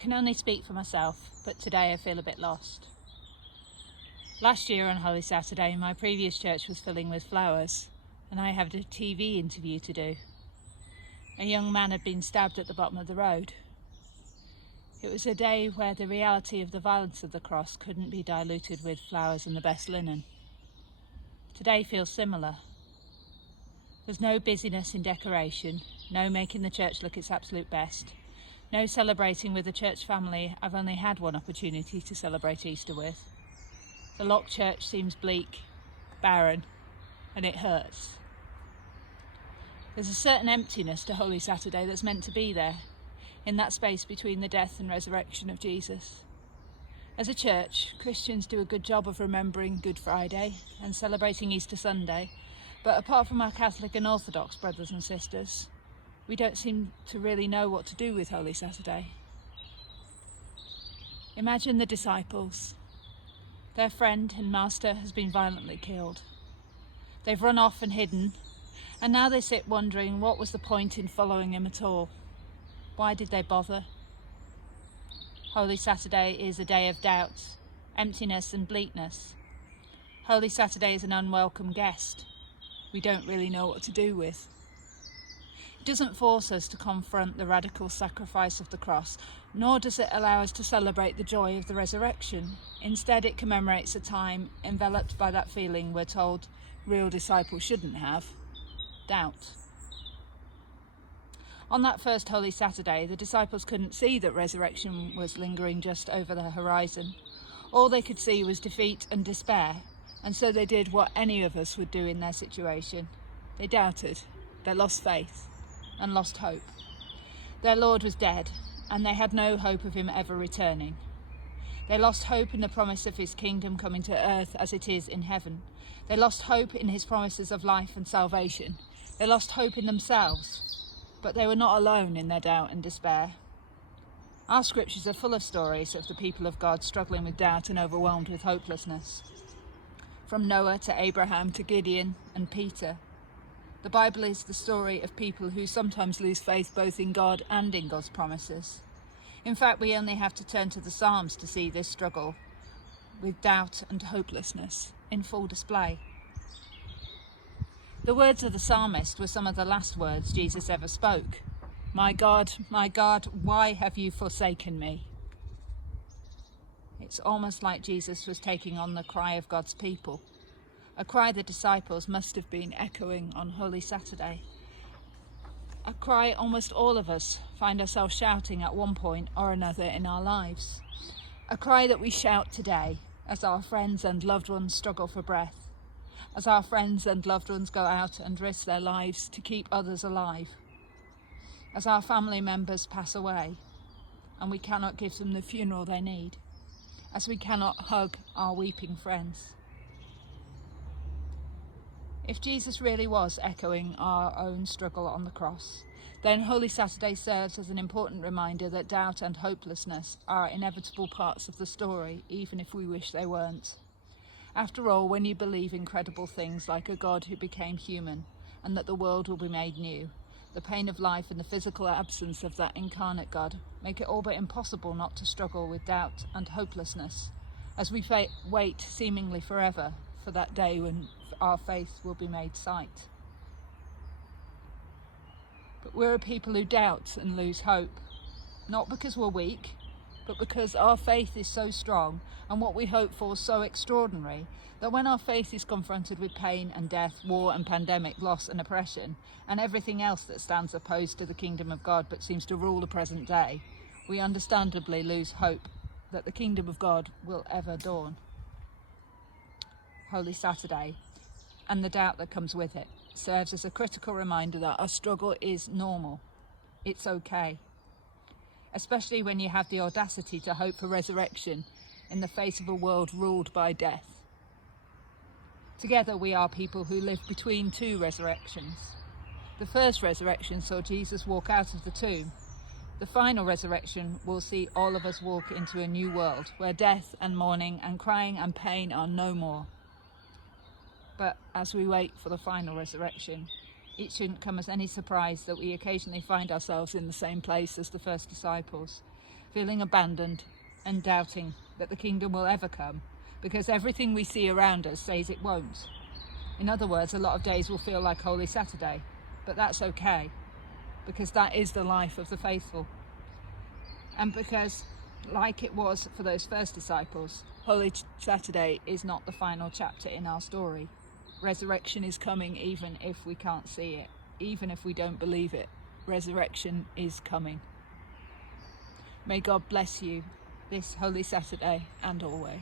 can only speak for myself, but today I feel a bit lost. Last year on Holy Saturday, my previous church was filling with flowers, and I had a TV interview to do. A young man had been stabbed at the bottom of the road. It was a day where the reality of the violence of the cross couldn't be diluted with flowers and the best linen. Today feels similar. There's no busyness in decoration, no making the church look its absolute best, no celebrating with the church family I've only had one opportunity to celebrate Easter with. The locked church seems bleak, barren, and it hurts. There's a certain emptiness to Holy Saturday that's meant to be there, in that space between the death and resurrection of Jesus. As a church, Christians do a good job of remembering Good Friday and celebrating Easter Sunday, but apart from our Catholic and Orthodox brothers and sisters, we don't seem to really know what to do with Holy Saturday. Imagine the disciples. Their friend and master has been violently killed. They've run off and hidden, and now they sit wondering what was the point in following him at all. Why did they bother? Holy Saturday is a day of doubt, emptiness and bleakness. Holy Saturday is an unwelcome guest we don't really know what to do with. It doesn't force us to confront the radical sacrifice of the cross, nor does it allow us to celebrate the joy of the resurrection. Instead, it commemorates a time enveloped by that feeling we're told real disciples shouldn't have: doubt. On that first Holy Saturday, the disciples couldn't see that resurrection was lingering just over the horizon. All they could see was defeat and despair, and so they did what any of us would do in their situation. They doubted, they lost faith, and lost hope. Their Lord was dead, and they had no hope of him ever returning. They lost hope in the promise of his kingdom coming to earth as it is in heaven. They lost hope in his promises of life and salvation. They lost hope in themselves, but they were not alone in their doubt and despair. Our scriptures are full of stories of the people of God struggling with doubt and overwhelmed with hopelessness. From Noah to Abraham to Gideon and Peter, the Bible is the story of people who sometimes lose faith both in God and in God's promises. In fact, we only have to turn to the Psalms to see this struggle with doubt and hopelessness in full display. The words of the psalmist were some of the last words Jesus ever spoke. My God, why have you forsaken me?" It's almost like Jesus was taking on the cry of God's people, a cry the disciples must have been echoing on Holy Saturday. A cry almost all of us find ourselves shouting at one point or another in our lives. A cry that we shout today as our friends and loved ones struggle for breath, as our friends and loved ones go out and risk their lives to keep others alive, as our family members pass away and we cannot give them the funeral they need, as we cannot hug our weeping friends. If Jesus really was echoing our own struggle on the cross, then Holy Saturday serves as an important reminder that doubt and hopelessness are inevitable parts of the story, even if we wish they weren't. After all, when you believe incredible things like a God who became human and that the world will be made new, the pain of life and the physical absence of that incarnate God make it all but impossible not to struggle with doubt and hopelessness as we wait seemingly forever for that day when our faith will be made sight. But we're a people who doubt and lose hope, not because we're weak, but because our faith is so strong and what we hope for so extraordinary that when our faith is confronted with pain and death, war and pandemic, loss and oppression, and everything else that stands opposed to the kingdom of God but seems to rule the present day, we understandably lose hope that the kingdom of God will ever dawn. Holy Saturday, and the doubt that comes with it, serves as a critical reminder that our struggle is normal. It's okay. Especially when you have the audacity to hope for resurrection in the face of a world ruled by death. Together we are people who live between two resurrections. The first resurrection saw Jesus walk out of the tomb. The final resurrection will see all of us walk into a new world where death and mourning and crying and pain are no more. But as we wait for the final resurrection, it shouldn't come as any surprise that we occasionally find ourselves in the same place as the first disciples, feeling abandoned and doubting that the kingdom will ever come, because everything we see around us says it won't. In other words, a lot of days will feel like Holy Saturday, but that's okay, because that is the life of the faithful. And because, like it was for those first disciples, Holy Saturday is not the final chapter in our story. Resurrection is coming even if we can't see it, even if we don't believe it. Resurrection is coming. May God bless you this Holy Saturday and always.